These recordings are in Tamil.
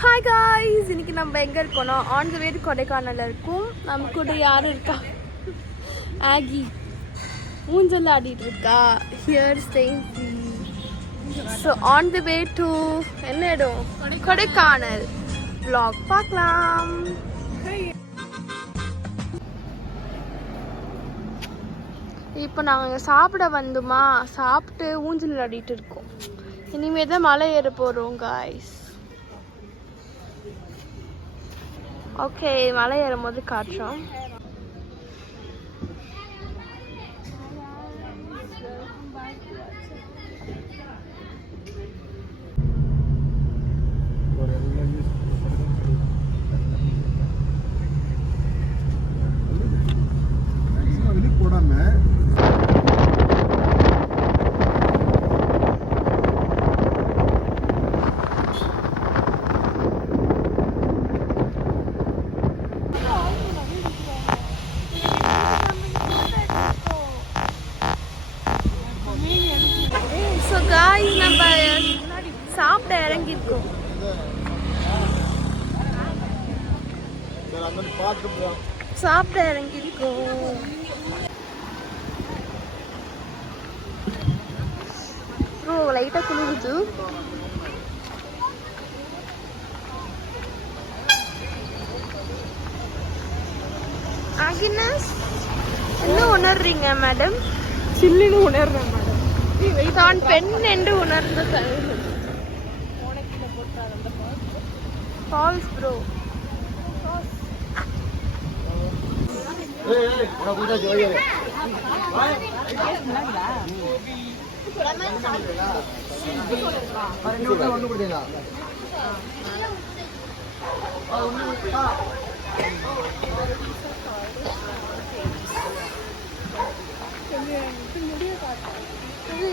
ஹாய் காய்ஸ், இன்னைக்கு நம்ம எங்கே இருக்கோம்னா ஆன் த வே டு கொடைக்கானலில் இருக்கும். நம்ம கூட யாரும் இருக்கா? ஆகி ஊஞ்சல் ஆடிட்டு இருக்கா. Here staying free. So on the way to என்ன இடம்? கொடைக்கானல் vlog பார்க்கலாம். இப்போ நாங்கள் சாப்பிட வந்தோமா, சாப்பிட்டு ஊஞ்சல் ஆடிட்டு இருக்கோம். இனிமே தான் மலை ஏற போகிறோம் காய்ஸ். ஓகே, மலை ஏறும்போது காட்டுறோம். நம்ம சாப்பிட இறங்கிருக்கோம். சாப்பிட இறங்கிருக்கோம். லைட்டா குளிருது. ஆகினஸ் என்ன உணர்றீங்க மேடம்? சில்லுன்னு உணர்றேன் மேடம். தான் பெண் என்று உணர்ந்த ஃபால்ஸ் ப்ரோ.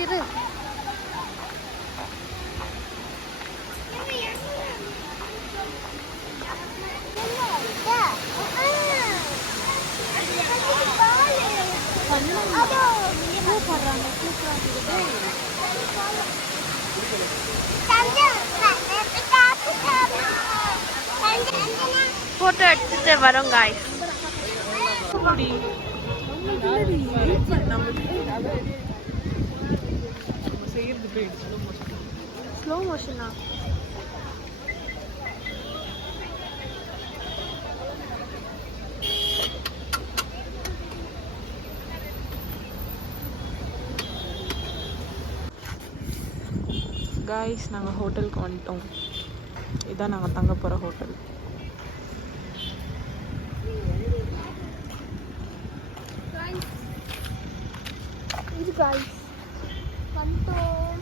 இரு போட்டோ எடுத்துட்டு வரோம் காய்ஸ். ஸ்லோ மோஷனா? காய்ஸ், நாங்கள் ஹோட்டலுக்கு வந்துட்டோம். இதான் நாங்கள் தங்க போகிற ஹோட்டல். இது காய்ஸ் வந்துட்டோம்.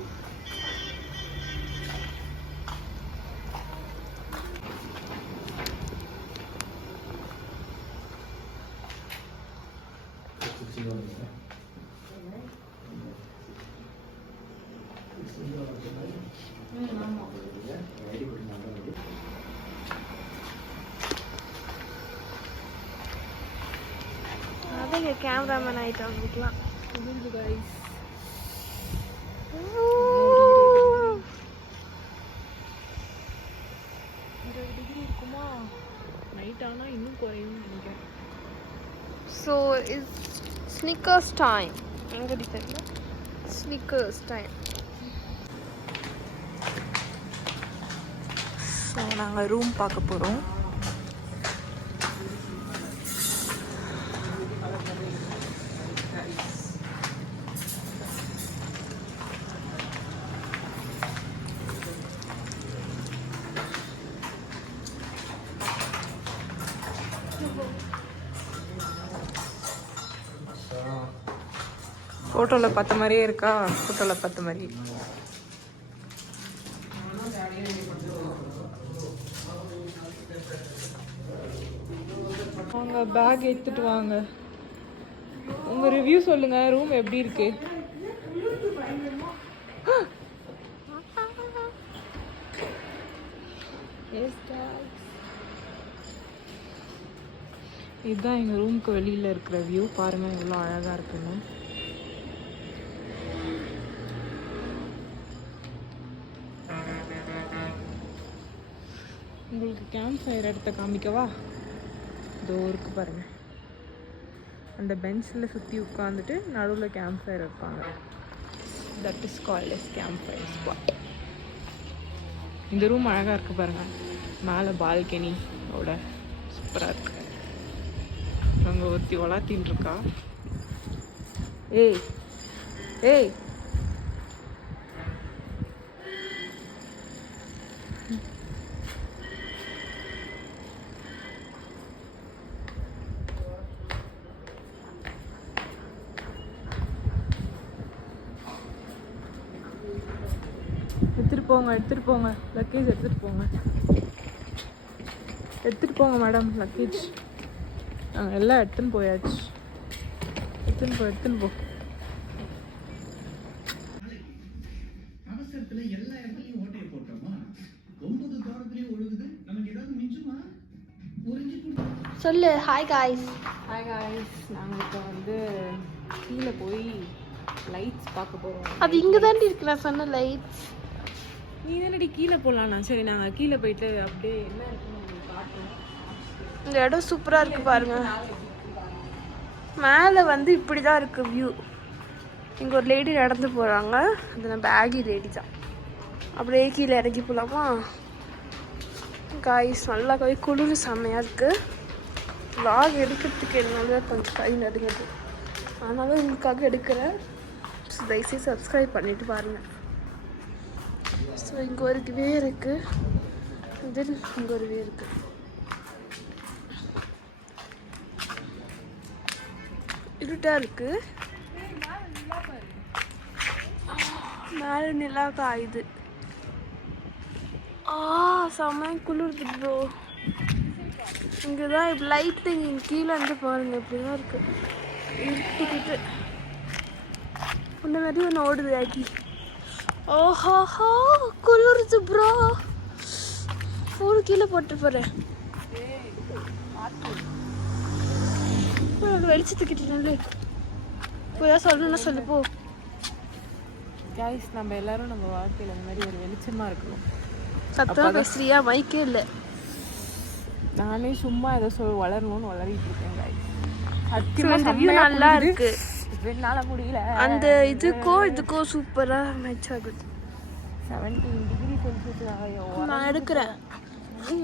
அதான் கேமராமேன் ஆகிட்டோம் அவங்களுக்குலாம். காய்ஸ், 20 டிகிரி இருக்குமா? நைட் ஆனால் இன்னும் குறையும்னு நினைக்கிறேன். So is Snickers time. எங்கடி தெரியல, ஸ்னிக்கர்ஸ் டைம். ஸோ நாங்கள் ரூம் பார்க்க போகிறோம். ஃபோட்டோவில் பார்த்த மாதிரியே இருக்கா? ஃபோட்டோவில் பார்த்த மாதிரி. அவங்க பேக் எடுத்துட்டு வாங்க. உங்கள் ரிவ்யூ சொல்லுங்கள், ரூம் எப்படி இருக்கு? இதுதான் எங்கள் ரூமுக்கு வெளியில் இருக்கிற வியூ. பாருங்கள் எவ்வளோ அழகாக இருக்குன்னு. உங்களுக்கு கேம்ப் ஃபயர் இடத்த காமிக்கவா? இதோ இருக்கு பாருங்க. அந்த பெஞ்சில் சுற்றி உட்காந்துட்டு நடுவில் கேம்ப் ஃபயர் வைப்பாங்க. That is called S camp fire spot. இந்த ரூம் அழகாக இருக்குது பாருங்கள். மேலே பால்கனி ஓட சூப்பராக இருக்கு. அங்கே ஒருத்தி வளர்த்தின்னு இருக்கா. ஏய் ஏய் எடுத்துகிட்டு போங்க லக்கேஜ் எடுத்துகிட்டு போங்க மேடம். லக்கேஜ் நாங்கள் எல்லாம் எடுத்துன்னு போயாச்சு. எடுத்துன்னு போ. சொல்லு. Hi guys. நாங்கள் இப்போ வந்து கீழே போய் லைட்ஸ் பார்க்க போகிறோம். அது இங்கே தாண்டி இருக்கு. நான் சொன்ன லைட்ஸ் நீ தானடி கீழே போகலாண்ணா. சரி நாங்கள் கீழே போயிட்டு அப்படியே என்ன இருக்குன்னு உங்களுக்கு காட்டுறோம். இந்த இடம் சூப்பராக இருக்குது பாருங்க. மேலே வந்து இப்படி தான் இருக்குது வியூ. இங்கே ஒரு லேடி நடந்து போகிறாங்க. அது நம்ம ஆகி லேடி தான். அப்படியே கீழே இறங்கி போகலாமா காய்ஸ்? நல்லா குளிர் செம்மையாக இருக்குது. வ்ளாக் எடுக்கிறதுக்கு என்னால் தான் கொஞ்சம் கை நடுங்குது. ஆனாலும் உங்களுக்காக எடுக்கிறேன். ஸோ தயவுசெய்து சப்ஸ்கிரைப் பண்ணிவிட்டு பாருங்கள். ஸோ இங்கே ஒரு வே இருக்குது. தென் இங்கே ஒரு வே இருக்குது. இருட்டாக இருக்குது. மேலே நிலா காயுது. செம்ம குளிர்து ப்ரோ. இங்கே தான் இப்போ லைட்டிங் கீழே வந்து பாருங்கள். இப்படி தான் இருக்குது. இருட்டிக்கிட்டு இந்த மாதிரி ஒன்று ஓடுது ஆக்கி. ஓஹோஹோ குளிருது ப்ரோ. ஃபோன் கீழே போட்டு போகிறேன். வெளிச்சத்துக்கிட்டு போய் சொல்லணும்னா சொல்லு போ. கைஸ் நம்ம எல்லாரும் நம்ம வாழ்க்கையில் இந்த மாதிரி ஒரு வெளிச்சமாக இருக்கணும். சத்தமாக பேசுறியா? மைக்கே இல்லை. நானே சும்மா ஏதோ வளரணும்னு வளரிட்டு இருக்கேன் கைஸ். நல்லா இருக்கு. என்னால் முடியல. அந்த இதுக்கோ சூப்பராக மேட்ச் ஆகுது. 17 டிகிரி செல்சியஸ். நான் எடுக்கிறேன்.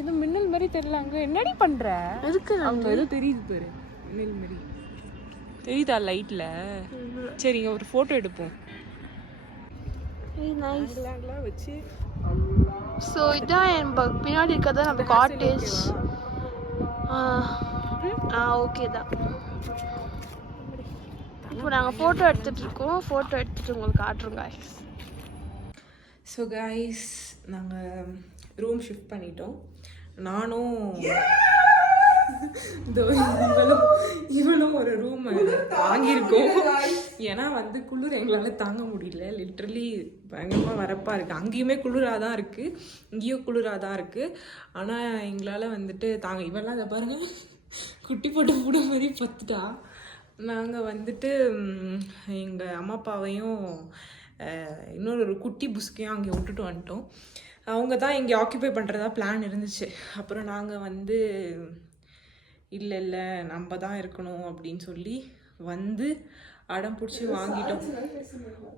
ஏதோ மின்னல் மாதிரி தெரியல. அங்கே என்னடி பண்ணுற? இருக்கு அங்கே ஏதோ தெரியுது பாரு. மின்னல் மாதிரி தெரியுதா லைட்டில்? சரிங்க ஒரு ஃபோட்டோ எடுப்போம். வச்சு ஸோ இதான் என் பின்னாடி இருக்கிறதா நம்ம காட்டேஜ். ஓகே தான். இப்போ நாங்கள் ஃபோட்டோ எடுத்துகிட்ருக்கோம். ஃபோட்டோ எடுத்துகிட்டு உங்களுக்கு காட்டுறோம் காய்ஸ். ஸோ காய்ஸ் நாங்கள் ரூம் ஷிஃப்ட் பண்ணிட்டோம். நானும் இவளும் ஒரு ரூம் வாங்கியிருக்கோம். ஏன்னா வந்து குளிர் எங்களால் தாங்க முடியல. லிட்ரலி பயங்கரமாக வரப்பாக இருக்குது. அங்கேயுமே குளிராக தான் இருக்குது, இங்கேயும் குளிராக தான் இருக்குது. ஆனால் எங்களால் வந்துட்டு இவெல்லாம் அதை பாருங்கள் குட்டி போட்டு பூட மாதிரி பத்துட்டா. நாங்கள் வந்துட்டு எங்கள் அம்மா அப்பாவையும் இன்னொரு குட்டி புஸ்கையும் அங்கே விட்டுட்டு வந்துட்டோம். அவங்க தான் இங்கே ஆக்கியூபை பண்ணுறதா பிளான் இருந்துச்சு. அப்புறம் நாங்கள் வந்து இல்லை நம்ம தான் இருக்கணும் அப்படின்னு சொல்லி வந்து அடம் பிடிச்சி வாங்கிட்டோம்.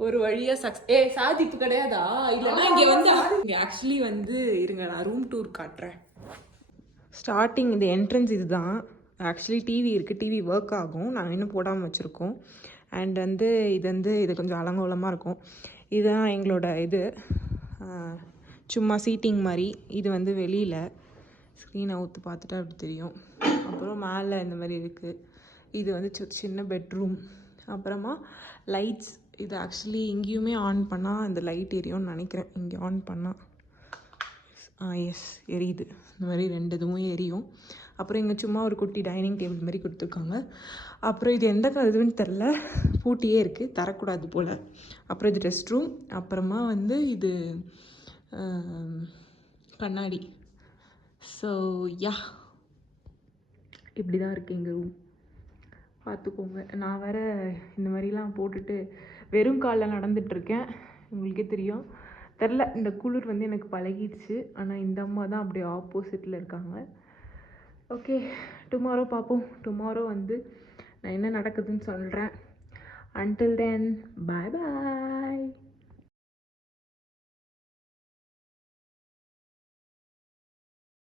ஒரு வழியாக சாதிப்பு கிடையாதா? இல்லைன்னா இங்கே வந்து இங்கே ஆக்சுவலி வந்து இருங்க நான் ரூம் டூர் காட்டுறேன். ஸ்டார்டிங் இந்த என்ட்ரன்ஸ் இது தான். ஆக்சுவலி டிவி இருக்குது, டிவி ஒர்க் ஆகும். நாங்கள் இன்னும் போடாமல் வச்சுருக்கோம். அண்ட் வந்து இது கொஞ்சம் அலங்கோலமாக இருக்கும். இதுதான் எங்களோட இது சும்மா சீட்டிங் மாதிரி. இது வந்து வெளியில் ஸ்க்ரீனை ஊற்று பார்த்துட்டா அப்படி தெரியும். அப்புறம் மேலே இந்த மாதிரி இருக்குது. இது வந்து சின்ன பெட்ரூம். அப்புறமா லைட்ஸ். இது ஆக்சுவலி இங்கேயுமே ஆன் பண்ணால் இந்த லைட் எரியும்னு நினைக்கிறேன். இங்கே ஆன் பண்ணால் எஸ் எரியுது. இந்த மாதிரி 2 இதுவும் எரியும். அப்புறம் இங்கே சும்மா ஒரு குட்டி டைனிங் டேபிள் மாதிரி கொடுத்துருக்காங்க. அப்புறம் இது எந்த இதுன்னு தெரில, பூட்டியே இருக்குது, தரக்கூடாது போல். அப்புறம் இது ரெஸ்ட் ரூம். அப்புறமா வந்து இது கண்ணாடி. ஸோ யா இப்படி தான் இருக்குது எங்கள் ரூம். பார்த்துக்கோங்க. நான் வேறு இந்த மாதிரிலாம் போட்டுட்டு வெறும் காலில் நடந்துகிட்ருக்கேன். உங்களுக்கே தெரியும். தெரில, இந்த குளிர் வந்து எனக்கு பழகிடுச்சு. ஆனால் இந்த அம்மா தான் அப்படியே ஆப்போசிட்டில் இருக்காங்க. ஓகே, டுமாரோ பார்ப்போம். டுமாரோ வந்து நான் என்ன நடக்குதுன்னு சொல்கிறேன். Until then, bye bye.